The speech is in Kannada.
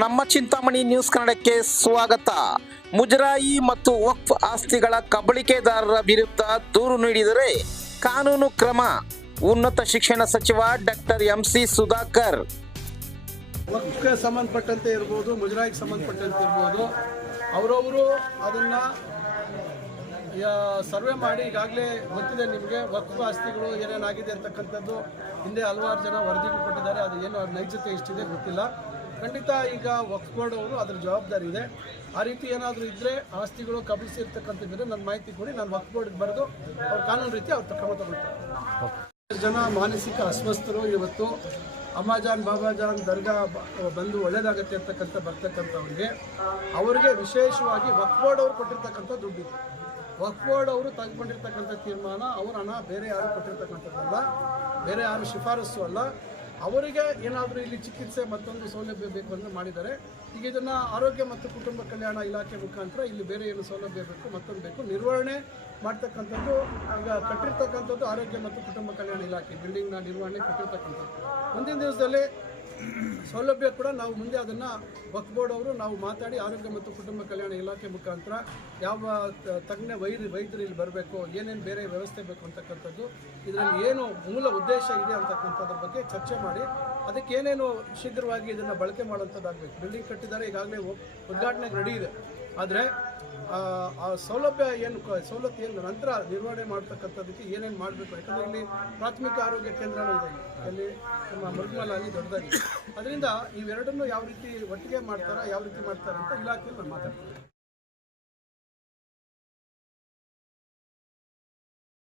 ನಮ್ಮ ಚಿಂತಾಮಣಿ ನ್ಯೂಸ್ ಕನ್ನಡಕ್ಕೆ ಸ್ವಾಗತ. ಮುಜರಾಯಿ ಮತ್ತು ವಕ್ಫ್ ಆಸ್ತಿಗಳ ಕಬಳಿಕೆದಾರರ ವಿರುದ್ಧ ದೂರು ನೀಡಿದರೆ ಕಾನೂನು ಕ್ರಮ. ಉನ್ನತ ಶಿಕ್ಷಣ ಸಚಿವ ಡಾಕ್ಟರ್ ಎಂ ಸಿ ಸುಧಾಕರ್. ವಕ್ಫ್ಗೆ ಸಂಬಂಧಪಟ್ಟಂತೆ ಇರ್ಬೋದು, ಮುಜರಾಯಿಗೆ ಸಂಬಂಧಪಟ್ಟಂತೆ ಇರ್ಬೋದು, ಅವರವರು ಅದನ್ನ ಸರ್ವೆ ಮಾಡಿ ಈಗಾಗಲೇ ಗೊತ್ತಿದೆ ನಿಮಗೆ, ವಕ್ಫ್ ಆಸ್ತಿಗಳು ಏನೇನಾಗಿದೆ ಅಂತಕ್ಕಂಥದ್ದು ಹಿಂದೆ ಹಲವಾರು ಜನ ವರದಿಗಳು ಕೊಟ್ಟಿದ್ದಾರೆ, ಅದು ಏನು ನೈಜತೆ ಎಷ್ಟಿದೆ ಗೊತ್ತಿಲ್ಲ. ಖಂಡಿತ ಈಗ ವಕ್ಫ್ ಬೋರ್ಡ್ ಅವರು ಅದ್ರ ಜವಾಬ್ದಾರಿ ಇದೆ. ಆ ರೀತಿ ಏನಾದರೂ ಇದ್ದರೆ ಆಸ್ತಿಗಳು ಕಬಳಿಸಿರ್ತಕ್ಕಂಥದ್ದು ನನ್ನ ಮಾಹಿತಿ ಕೊಡಿ. ನಾನು ವಕ್ಫ್ ಬೋರ್ಡ್ಗೆ ಬರೆದು ಅವ್ರ ಕಾನೂನು ರೀತಿ ಅವ್ರ ಕ್ರಮ ತಗೊಳ್ತಾರೆ ಜನ ಮಾನಸಿಕ ಅಸ್ವಸ್ಥರು ಇವತ್ತು ಅಮ್ಮಾಜಾನ್ ಬಾಬಾಜಾನ್ ದರ್ಗಾ ಬಂದು ಒಳ್ಳೇದಾಗತ್ತೆ ಅಂತಕ್ಕಂಥ ಬರ್ತಕ್ಕಂಥವ್ರಿಗೆ ಅವರಿಗೆ ವಿಶೇಷವಾಗಿ ವಕ್ಫ್ ಬೋರ್ಡ್ ಅವರು ಕೊಟ್ಟಿರ್ತಕ್ಕಂಥ ದುಡ್ಡಿದೆ ವಕ್ಫ್ ಬೋರ್ಡ್ ಅವರು ತೆಗೆದುಕೊಂಡಿರ್ತಕ್ಕಂಥ ತೀರ್ಮಾನ ಅವ್ರ ಹಣ ಬೇರೆ ಯಾರು ಕೊಟ್ಟಿರ್ತಕ್ಕಂಥದ್ದಲ್ಲ ಬೇರೆ ಯಾರು ಶಿಫಾರಸು ಅಲ್ಲ. ಅವರಿಗೆ ಏನಾದರೂ ಇಲ್ಲಿ ಚಿಕಿತ್ಸೆ ಮತ್ತೊಂದು ಸೌಲಭ್ಯ ಬೇಕು ಅಂತ ಮಾಡಿದ್ದಾರೆ. ಈಗ ಇದನ್ನು ಆರೋಗ್ಯ ಮತ್ತು ಕುಟುಂಬ ಕಲ್ಯಾಣ ಇಲಾಖೆ ಮುಖಾಂತರ ಇಲ್ಲಿ ಬೇರೆ ಏನು ಸೌಲಭ್ಯ ಬೇಕು, ಮತ್ತೊಂದು ಬೇಕು. ನಿರ್ವಹಣೆ ಮಾಡ್ತಕ್ಕಂಥದ್ದು, ಆಗ ಕಟ್ಟಿರ್ತಕ್ಕಂಥದ್ದು ಆರೋಗ್ಯ ಮತ್ತು ಕುಟುಂಬ ಕಲ್ಯಾಣ ಇಲಾಖೆ ಬಿಲ್ಡಿಂಗ್ನ ನಿರ್ವಹಣೆ ಕಟ್ಟಿರ್ತಕ್ಕಂಥದ್ದು. ಮುಂದಿನ ದಿವಸದಲ್ಲಿ ಸೌಲಭ್ಯ ಕೂಡ ನಾವು ಮುಂದೆ ಅದನ್ನು ವಕ್ಫ್ ಬೋರ್ಡ್ ಅವರು ನಾವು ಮಾತಾಡಿ ಆರೋಗ್ಯ ಮತ್ತು ಕುಟುಂಬ ಕಲ್ಯಾಣ ಇಲಾಖೆ ಮುಖಾಂತರ ಯಾವ ತಜ್ಞ ವೈದ್ಯ ವೈದ್ಯರು ಇಲ್ಲಿ ಬರಬೇಕು, ಏನೇನು ಬೇರೆ ವ್ಯವಸ್ಥೆ ಬೇಕು ಅಂತಕ್ಕಂಥದ್ದು, ಇದರಲ್ಲಿ ಏನು ಮೂಲ ಉದ್ದೇಶ ಇದೆ ಅಂತಕ್ಕಂಥದ್ರ ಬಗ್ಗೆ ಚರ್ಚೆ ಮಾಡಿ, ಅದಕ್ಕೆ ಏನೇನು ಶೀಘ್ರವಾಗಿ ಇದನ್ನು ಬಳಕೆ ಮಾಡುವಂಥದ್ದಾಗಬೇಕು. ಬಿಲ್ಡಿಂಗ್ ಕಟ್ಟಿದ್ದಾರೆ, ಈಗಾಗಲೇ ಉದ್ಘಾಟನೆಗೆ ರೆಡಿ ಇದೆ. ಆದರೆ, ಆ ಸೌಲಭ್ಯ ಏನು ಸೌಲಭ್ಯ ಏನು ನಂತರ ನಿರ್ವಹಣೆ ಮಾಡ್ತಕ್ಕಂಥದ್ದಕ್ಕೆ ಏನೇನು ಮಾಡಬೇಕು? ಯಾಕಂದರೆ ಇಲ್ಲಿ ಪ್ರಾಥಮಿಕ ಆರೋಗ್ಯ ಕೇಂದ್ರನೂ ಇದೆ. ಅಲ್ಲಿ ನಮ್ಮ ಮುರುಗಮಲ ಅಲ್ಲಿ ದೊಡ್ಡದಾಗಿದೆ. ಅದರಿಂದ ಇವೆರಡನ್ನು ಯಾವ ರೀತಿ ಒಟ್ಟಿಗೆ ಮಾಡ್ತಾರಾ, ಯಾವ ರೀತಿ ಮಾಡ್ತಾರೆ ಅಂತ ಇಲಾಖೆಯಲ್ಲಿ ನಾನು ಮಾತಾಡ್ತೀನಿ